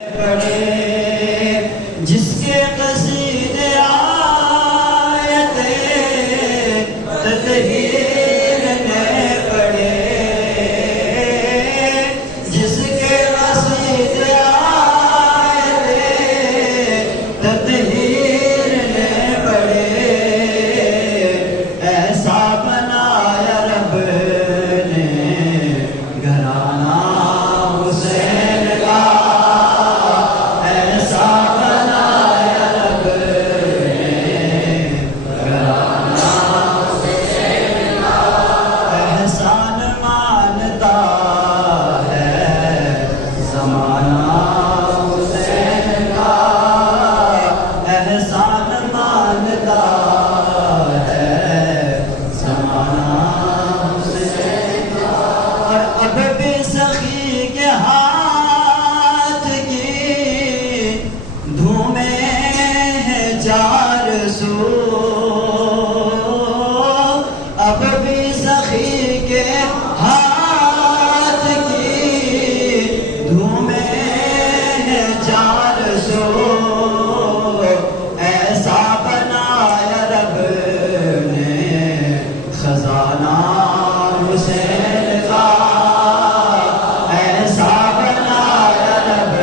पढ़े जिसके कसीदे आयते तदहीर ने पढ़े, जिसके कसीदे आयते तदहीर ने पढ़े, ऐसा बनाया रब ने घराना हुसैन का, अब भी सखी के हाथ की धूमें हैं 400, ऐसा बनाया रब ने खजाना हुसैन का, ऐसा बनाया रब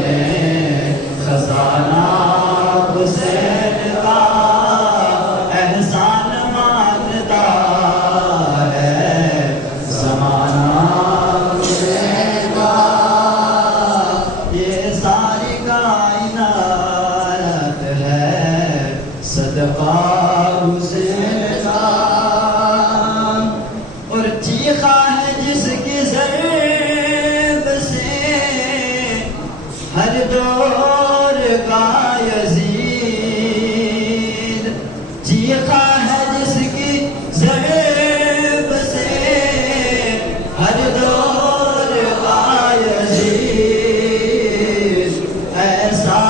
ने खजाना हुसैन का, एहसान मानता है ज़माना हुसैन का। ये सारी कायनात है सदका हुसैन का, और चीखा है जिसकी ज़र्ब से हर दौर का यज़ीद, चीखा है जिसकी ज़र्ब से हर दौर का यज़ीद, ऐसा